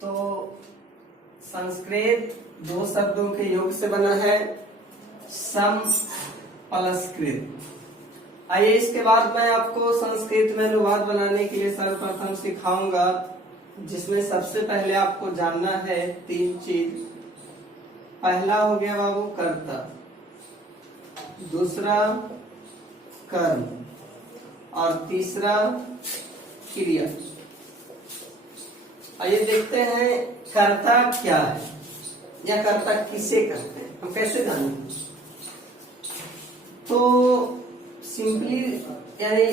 तो संस्कृत दो शब्दों के योग से बना है, सम प्लस कृत। आइए इसके बाद मैं आपको संस्कृत में अनुवाद बनाने के लिए सर्वप्रथम सिखाऊंगा, जिसमें सबसे पहले आपको जानना है 3 चीज। पहला हो गया बाबू कर्ता, दूसरा कर्म और तीसरा क्रिया। आइए देखते हैं कर्ता क्या है या कर्ता किसे कहते हैं, हम कैसे जानेंगे। तो सिंपली यानी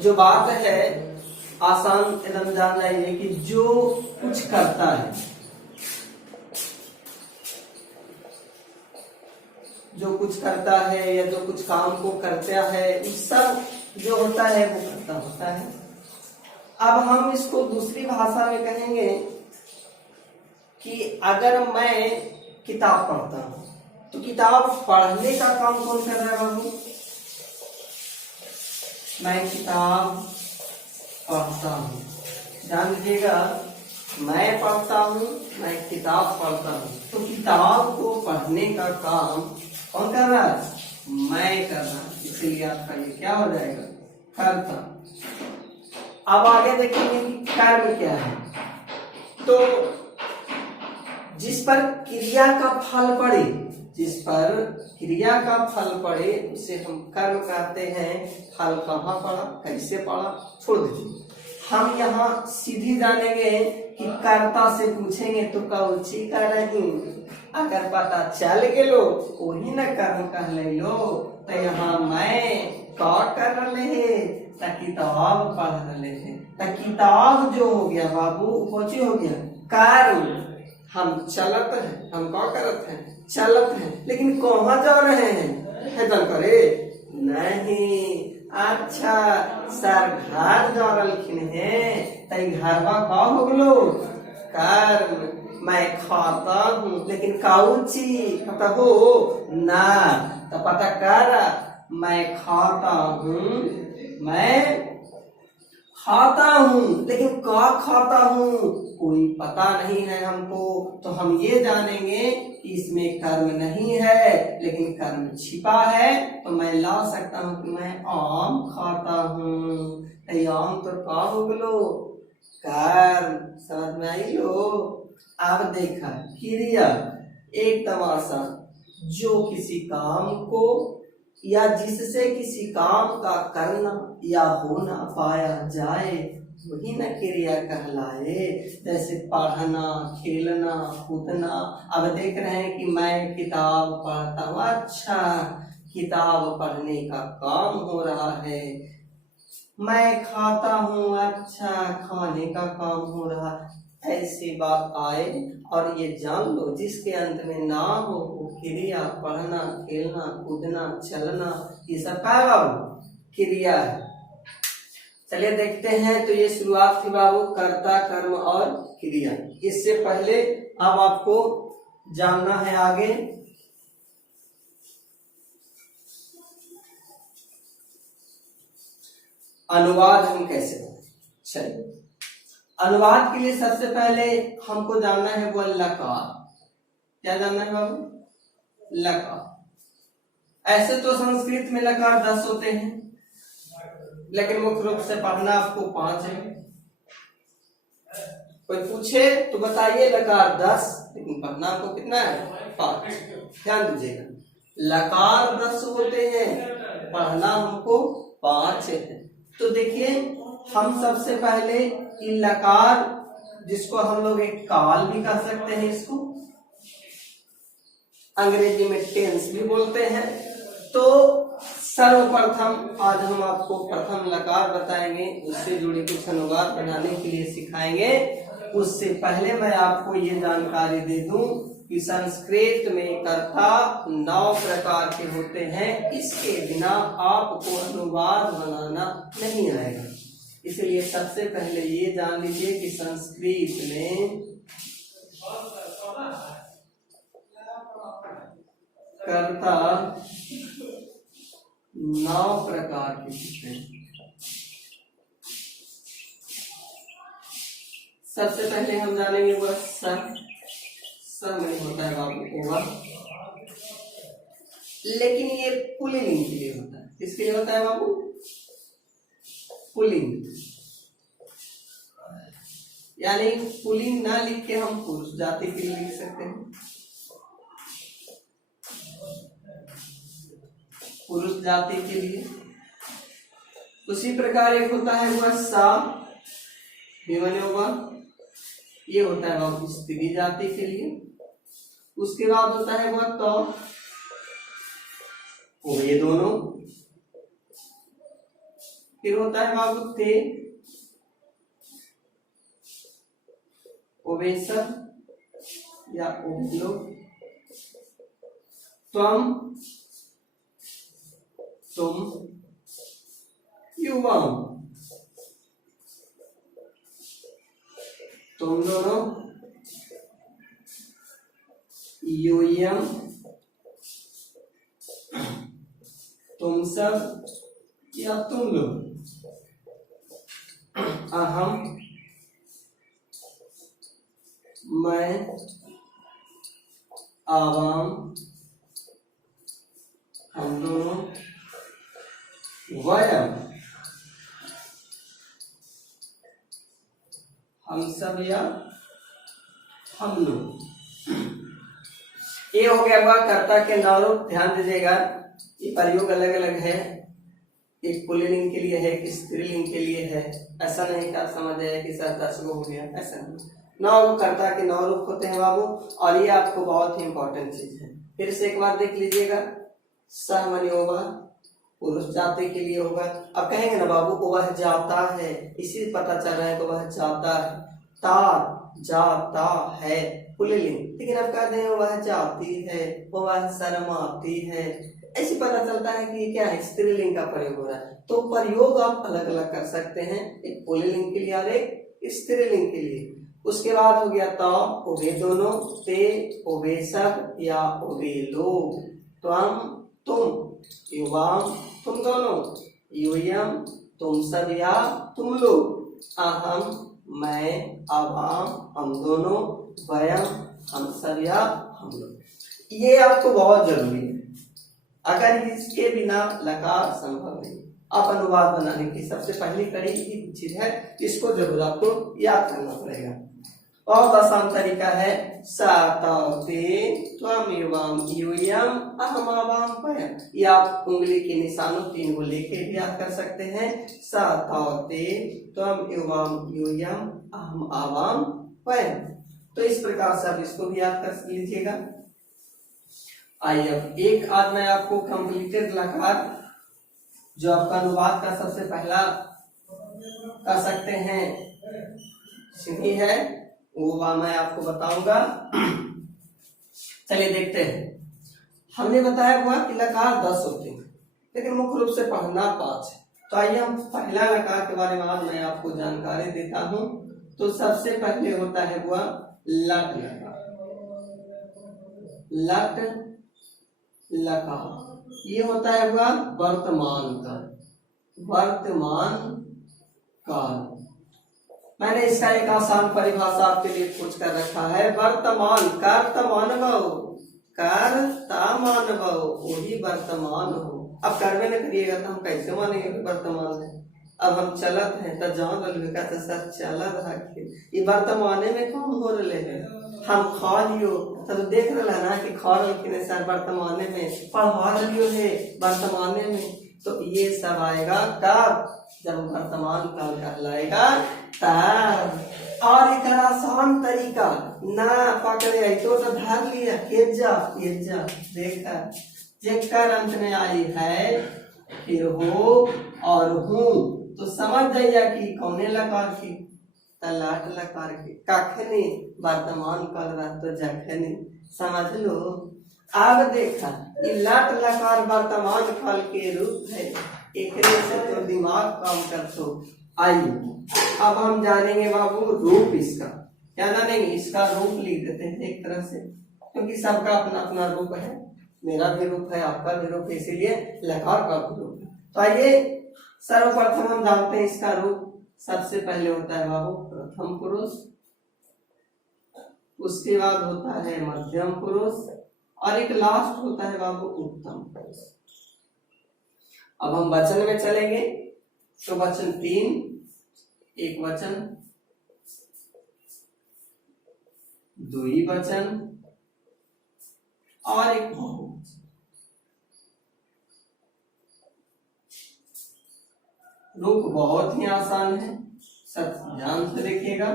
जो बात है आसान एकदम जान जाइए कि जो कुछ करता है, जो कुछ करता है या जो कुछ काम को करता है, उस सब जो होता है वो करता होता है। अब हम इसको दूसरी भाषा में कहेंगे कि अगर मैं किताब पढ़ता हूं तो किताब पढ़ने का काम कौन कर रहा है बाबू? मैं किताब पढ़ता हूं। ध्यान दीजिएगा, मैं पढ़ता हूं, मैं किताब पढ़ता हूं। तो किताब को पढ़ने का काम कौन कर रहा है? मैं कर रहा हूं। इसलिए आपका ये क्या हो जाएगा? कर्ता। अब आगे देखेंगे कि कर्म क्या है। तो जिस पर क्रिया का फल पड़े, जिस पर क्रिया का फल पड़े उसे हम कर्म कहते हैं। फल कहाँ पड़ा, कैसे पड़ा, छोड़ दीजिए। हम यहाँ सीधी जानेंगे कि कर्ता से पूछेंगे तो कौची कर रही, अगर पता चल गेलो वही न कर्म कह ले लो। तो यहाँ मैं का कर रहे है, किताब पढ़ रहे हैं। किताब जो हो गया बाबू, कौची हो गया? कर्म। हम चलत हैं, हम क्या करत हैं? चलत हैं। लेकिन कहाँ जा रहे हैं? हैदन करे नहीं। अच्छा सर घर जा रखिन है, तई घरवा का हो गलो? कर्म। मैं खाता हूँ, लेकिन काउची पता हो ना, तो पता कर मैं खाता हूँ, मैं खाता हूँ, लेकिन क्या खाता हूँ कोई पता नहीं है हमको। तो हम ये जानेंगे कि इसमें कर्म नहीं है, लेकिन कर्म छिपा है। तो मैं ला सकता हूँ कि मैं आम खाता हूँ। आम तो का हो गलो? कर्म। समझ में आई लो? अब देखा क्रिया, एक तमाशा जो किसी काम को या जिससे किसी काम का करना या होना पाया जाए वही न क्रिया कहलाए। जैसे पढ़ना, खेलना, कूदना। अब देख रहे हैं कि मैं किताब पढ़ता हूँ। अच्छा किताब पढ़ने का काम हो रहा है। मैं खाता हूँ, अच्छा खाने का काम हो रहा है। ऐसी बात आए और ये जान लो जिसके अंत में ना हो वो क्रिया, पढ़ना, खेलना, कूदना, चलना, ये सब क्या बाबू? क्रिया है। चलिए देखते हैं। तो ये शुरुआत थी बाबू कर्ता, कर्म और क्रिया। इससे पहले अब आपको जानना है आगे अनुवाद हम कैसे करें। चलिए अनुवाद के लिए सबसे पहले हमको जानना है वो लकार। क्या जानना है बाबू? लकार। ऐसे तो संस्कृत में लकार 10 होते हैं, लेकिन मुख्य रूप से पढ़ना आपको 5 है। कोई पूछे तो बताइए लकार 10, लेकिन पढ़ना आपको कितना है? 5। ध्यान दीजिएगा, लकार 10 होते हैं, पढ़ना हमको 5 है। तो देखिए हम सबसे पहले लकार, जिसको हम लोग एक काल भी कह सकते हैं, इसको अंग्रेजी में टेंस भी बोलते हैं। तो सर्वप्रथम आज हम आपको प्रथम लकार बताएंगे, उससे जुड़ी कुछ अनुवाद बनाने के लिए सिखाएंगे। उससे पहले मैं आपको ये जानकारी दे दूं कि संस्कृत में कर्ता 9 प्रकार के होते हैं। इसके बिना आपको अनुवाद बनाना नहीं आएगा। इसलिए सबसे पहले ये जान लीजिए कि संस्कृत में कर्ता 9 प्रकार के होते हैं। सबसे पहले हम जानेंगे वह स में होता है बाबू ओवा, लेकिन ये पुल्लिंग के लिए होता है। किसके लिए होता है बाबू? पुल्लिंग, यानी पुल्लिंग ना लिख के हम पुरुष जाति के लिए लिख सकते हैं। पुरुष जाति के लिए। उसी प्रकार एक होता है वह सा भी बने होगा, ये होता है बाबू स्त्री जाति के लिए। उसके बाद होता है वह तो, ये दोनों। फिर होता है बाबू ते, ओवेसर या ओवलो, त्वम, तुम, युवाम, तुम दोनों, यूयम, तुम सब या तुम लोग, अहम, मैं, आवाम, हम दोनों, वयम, हम सब या हम लोग। ये हो गया वह कर्ता के नाम। ध्यान दीजिएगा ये प्रयोग अलग अलग है, एक पुल्लिंग के लिए है, एक स्त्रीलिंग के लिए है। ऐसा नहीं कि आप समझ जाए कि सर 10 हो गया, ऐसा नहीं। 9 कर्ता के 9 रूप होते हैं बाबू, और ये आपको बहुत ही इंपॉर्टेंट चीज है। फिर से एक बार देख लीजिएगा, स माने होगा पुरुष जाति के लिए होगा। अब कहेंगे ना बाबू वह जाता है, इसी पता चल रहा है कि वह जाता है। ता जाता है पुल्लिंग, लेकिन अब कहते हैं वह जाती है, वह शर्माती है, ऐसी पता चलता है कि ये क्या है, स्त्रीलिंग का प्रयोग हो रहा है। तो प्रयोग आप अलग अलग कर सकते हैं, एक पुल्लिंग के लिए और एक स्त्रीलिंग के लिए। उसके बाद हो गया तो, ओवे दोनों, ते, ओवे सब या ओवे लोग, त्वम, तुम, युवाम, तुम दोनों, यूयम, तुम सब या तुम लोग, अहम, मैं, आवाम, हम दोनों, वयम, हम सब या हम लोग। ये आपको बहुत जरूरी है, अगर इसके बिना लकार संभव नहीं। आप अनुवाद बनाने की सबसे पहली कड़ी की चीज है, इसको जरूर आपको याद करना पड़ेगा। बहुत आसान तरीका है, साते, त्वम, युवाम, यूयम, अहम, आवाम, वयम। ये आप उंगली के निशानों 3 को लेके भी याद कर सकते हैं। साते, त्वम, युवाम, यूयम, अहम, आवाम, वयम। तो इस प्रकार से आप इसको भी याद कर लीजिएगा। आइए अब एक आज मैं आपको कंप्लीटेड लकार, जो आपका अनुवाद का सबसे पहला कर सकते हैं सीधी है, वो मैं आपको बताऊंगा। चलिए देखते हैं। हमने बताया हुआ कि लकार 10 होते हैं, लेकिन मुख्य रूप से पढ़ना 5 है। तो आइए हम पहला लकार के बारे में आज मैं आपको जानकारी देता हूं। तो सबसे पहले होता है वह लट लकार। लट लकार ये होता है वह वर्तमान काल। वर्तमान काल, मैंने इसका एक आसान परिभाषा आपके लिए पूछ कर रखा है। वर्तमान कर्ता मानव, कर्ता मानव वही वर्तमान हो। अब करवे न करिएगा तो हम कैसे मानेंगे वर्तमान है। अब हम चलत हैं तो जान लगा तो सर चल रहा, ये वर्तमाने में काम हो रहे हैं। हम खा लियो तो देख रहा ना कि खा रहे सर वर्तमाने में, पढ़वा लियो है वर्तमाने में। तो ये सब आएगा कब, जब वर्तमान काल कहलाएगा तब। और एक आसान तरीका ना पकड़े तो धर लिया, केजा देखा जेकर अंत में आई है फिर हो और हूँ, तो समझ जाइए कि कौने लकार की, तलाट लकार की। कखनी वर्तमान काल रहा तो जखनी, समझ लो। अब देखा ये लट लकार वर्तमान काल के रूप है, एक से तो दिमाग काम कर। तो आइए अब हम जानेंगे बाबू रूप इसका। क्या जानेंगे, इसका रूप लिख देते हैं एक तरह से, क्योंकि सबका अपना अपना रूप है। मेरा भी रूप है, आपका भी रूप है, इसीलिए लकार का भी रूप है। तो आइए सर्वप्रथम हम जानते हैं इसका रूप। सबसे पहले होता है बाबू प्रथम पुरुष, उसके बाद होता है मध्यम पुरुष और एक लास्ट होता है बाबू उत्तम पुरुष। अब हम वचन में चलेंगे तो वचन 3, एक वचन, द्विवचन और एक बहुवचन। रूप बहुत ही आसान है, सब ध्यान से देखिएगा।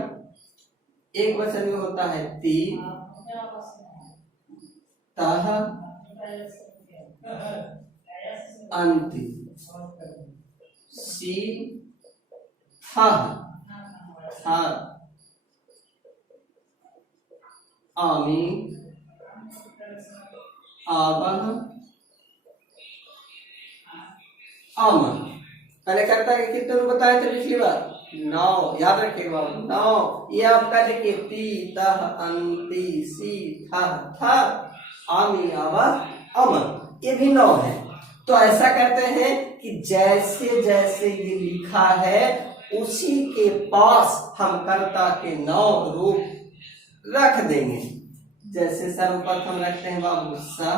एक वचन में होता है ती, तह, अंति, सी, थह, आमी, आवह, आमन। मैंने करता है कि कितने रूप बताए थे पिछली बार? 9, याद रखिएगा 9। ये आपका देखिए ती, तह, अंति, सी, थह, आमी, आवह, अमन, ये भी 9 है। तो ऐसा कहते हैं कि जैसे जैसे ये लिखा है उसी के पास हम कर्ता के 9 रूप रख देंगे। जैसे सर्वप्रथम रखते हैं बाबू सा,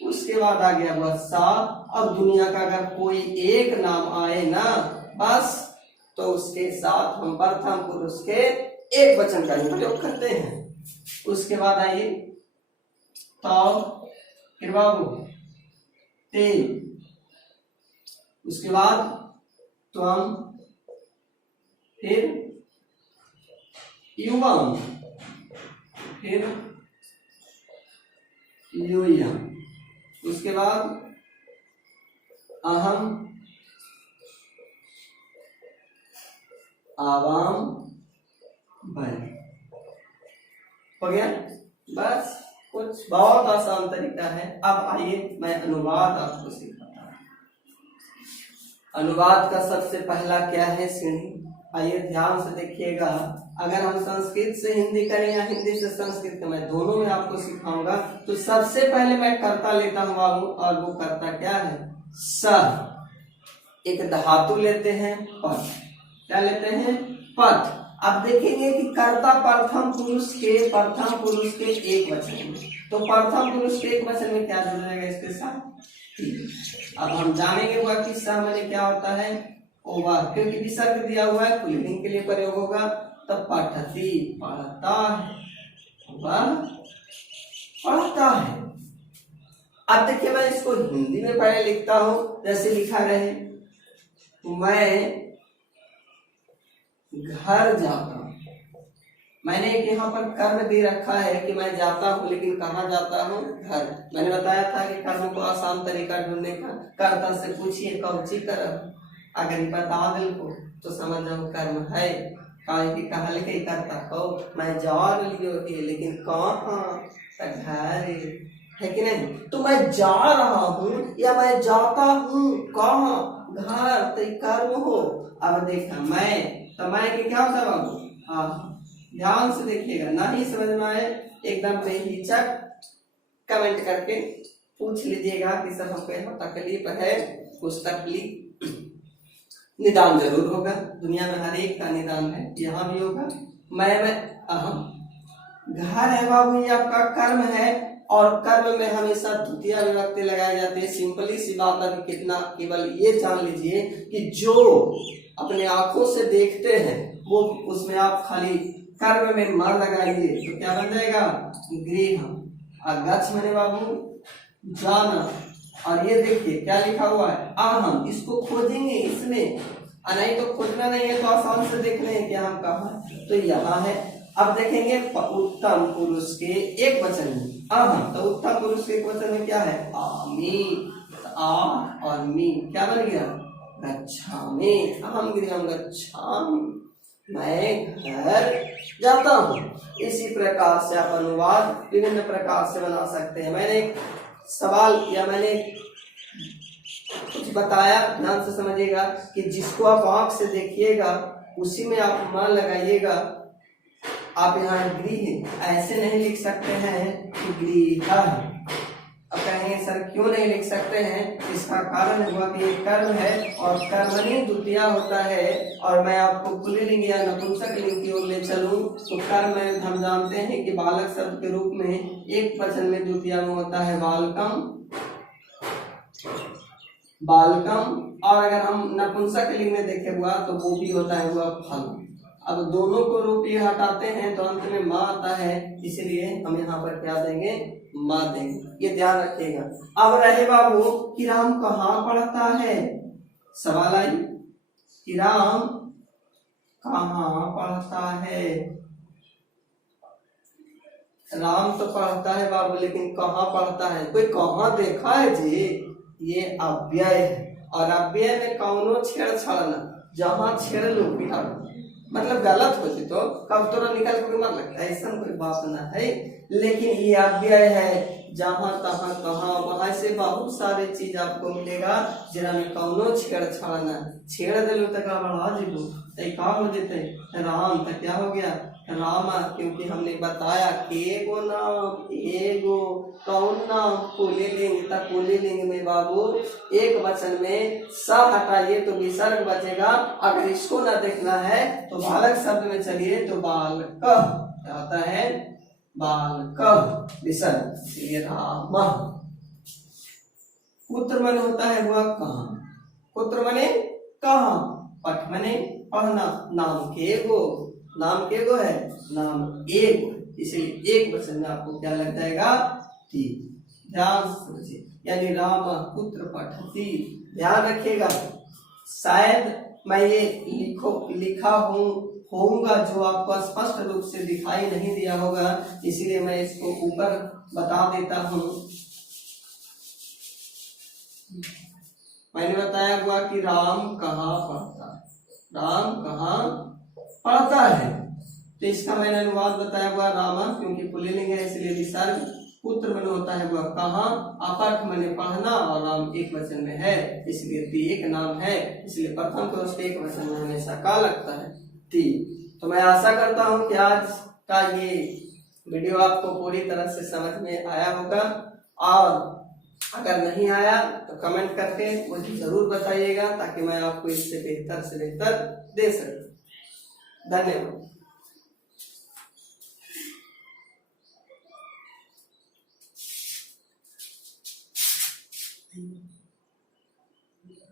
उसके बाद आ गया वह सा, और दुनिया का अगर कोई एक नाम आए ना बस, तो उसके साथ हम प्रथम पुरुष के एक वचन का प्रयोग करते हैं। उसके बाद आइए तो, फिर बाबू ते, उसके बाद त्वम, फिर युवम, फिर यूयम, उसके बाद अहम, आवाम, बल। हो गया? बस कुछ बहुत आसान तरीका है। अब आइए मैं अनुवाद आपको सिखाता हूँ। अनुवाद का सबसे पहला क्या है? सीढ़ी। आइए ध्यान से देखिएगा। अगर हम संस्कृत से हिंदी करें या हिंदी से संस्कृत, मैं दोनों में आपको सिखाऊंगा। तो सबसे पहले मैं कर्ता लेता हूँ बाबू, और वो कर्ता क्या है? स। एक धातु लेते हैं पथ। क्या लेते हैं? पथ। अब देखेंगे कि कर्ता प्रथम पुरुष के एक वचन में, तो प्रथम पुरुष के एक वचन में क्या जुड़ जाएगा इसके साथ? अब हम जानेंगे वह किस्सा मैंने क्या होता है। ओवा, क्योंकि विसर्ग दिया हुआ है, पुल्लिंग के लिए प्रयोग होगा। तब पठती, पढ़ता है, वह पढ़ता है। अब देखिए मैं इसको हिंदी में पहले लिखता हूं, जैसे लिखा रहे, मैं घर जाता हूं। मैंने एक यहाँ पर कर्म दे रखा है कि मैं जाता हूँ, लेकिन कहाँ जाता हूँ? घर। मैंने बताया था कि कर्म को आसान तरीका ढूंढने का। कर्ता से पूछिए कौची कर्म, अगर बता दिल को तो समझ जाओ कर्म है। कहा लिखे करता को मैं जा रही, लेकिन कहाँ? घर है कि नहीं? तो मैं जा रहा हूँ या मैं जाता हूँ, कहाँ? घर। तो कर्म हो। अब देखा मैं, तो मैं के क्या होता बाबू? ध्यान से देखिएगा, ना ही समझ में आए एकदम बेहिचक कमेंट करके पूछ लीजिएगा कि सर हमको यहाँ तकलीफ है। कुछ तकलीफ निदान जरूर होगा, दुनिया में हर एक का निदान है, यहाँ भी होगा। मैं अहम। घर है बाबू, ये आपका कर्म है, और कर्म में हमेशा द्वितीय विभक्ति लगाई जाती है। सिंपली सी बात है, कितना केवल ये जान लीजिए कि जो अपने आंखों से देखते हैं वो, उसमें आप खाली कर्म में मन लगाइए तो क्या बन जाएगा? गृह। और गच्छ मैंने बाबू जाना। और ये देखिए क्या लिखा हुआ है? अहम। इसको खोजेंगे इसमें, नहीं तो खोजना नहीं है तो आसान से देख रहे हैं कि हम कहाँ, तो यहाँ है। अब देखेंगे उत्तम पुरुष के एक वचन में अहम, तो उत्तम पुरुष के एक वचन में क्या है? आमी। आ और मी क्या बन गया? गच्छामि। अहम गृहं गच्छामि, मैं घर जाता हूँ। इसी प्रकार से आप अनुवाद विभिन्न प्रकार से बना सकते हैं। मैंने एक सवाल या मैंने कुछ बताया, ध्यान से समझिएगा कि जिसको आप आंख से देखिएगा उसी में आप मन लगाइएगा। आप यहाँ गृह ऐसे नहीं लिख सकते हैं कि गृह। अब कहेंगे सर क्यों नहीं लिख सकते हैं, इसका कारण हुआ कि ये कर्म है और कर्मणि द्वितीया होता है, और मैं आपको पुल्लिंग या नपुंसक लिंग की ओर ले चलूं तो कर्म में हम जानते हैं कि बालक शब्द के रूप में एक वचन में द्वितीया में होता है बालकम, बालकम, और अगर हम नपुंसक लिंग में देखे हुआ तो वो भी होता है हुआ फल। अब दोनों को रूप ये हटाते हैं तो अंत में माँ आता है, इसलिए हम यहाँ पर क्या देंगे, माँ देंगे, ये ध्यान रखिएगा। अब रहे बाबू कि राम कहाँ पढ़ता है, सवाल आई कि राम कहाँ पढ़ता है। राम तो पढ़ता है बाबू, लेकिन कहाँ पढ़ता है, कोई कहाँ देखा है जी, ये अव्यय है, और अव्यय में कौनो छेड़छाड़ न, जहाँ छेड़ लो पिटा, मतलब गलत होती तो कब तोरा निकल के मत लगता है, ऐसा कोई बात ना है। लेकिन ये अव्यय है, जहाँ तहाँ कहाँ वहां से बहुत सारे चीज आपको मिलेगा जरा में कौनो छेड़छाड़ न, छेड़ दिलो तक बढ़ा दिलो का हो जेते राम तक क्या हो गया रामा, क्योंकि हमने बताया कि एगो नाम एगो कौन नाम पुल्लिंग, तक पुल्लिंग में बाबू एक वचन में स हटाइए तो विसर्ग बचेगा। अगर इसको ना देखना है तो बालक शब्द में चलिए तो बालक क्या होता है, बालक विसर्ग, इसलिए राम। पुत्र मन होता है हुआ कहाँ, पुत्र मने कहाँ, पठ मने पढ़ना, नाम के गो, नाम के गो है, नाम एक, इसलिए एक वचन में आपको क्या लग जाएगा, टी। ध्यान समझिए, यानी राम पुत्र पठती, ध्यान रखिएगा। शायद मैं ये लिखा होऊंगा जो आपको स्पष्ट रूप से दिखाई नहीं दिया होगा, इसीलिए मैं इसको ऊपर बता देता हूँ। मैंने बताया हुआ कि राम कहाँ पढ़ता है, राम कहाँ पढ़ता है, तो इसका मैंने अनुवाद बताया हुआ रामा, क्योंकि पुल्लिंग है इसलिए विसर्ग, पुत्र मन होता है वह कहाँ, अपठ मने पढ़ना, और राम एक वचन में है इसलिए एक नाम है, इसलिए प्रथम पुरुष एक वचन में हमेशा का लगता है टी। तो मैं आशा करता हूँ कि आज का ये वीडियो आपको पूरी तरह से समझ में आया होगा, और अगर नहीं आया तो कमेंट करके मुझे जरूर बताइएगा ताकि मैं आपको इससे बेहतर से बेहतर दे सकूं। धन्यवाद।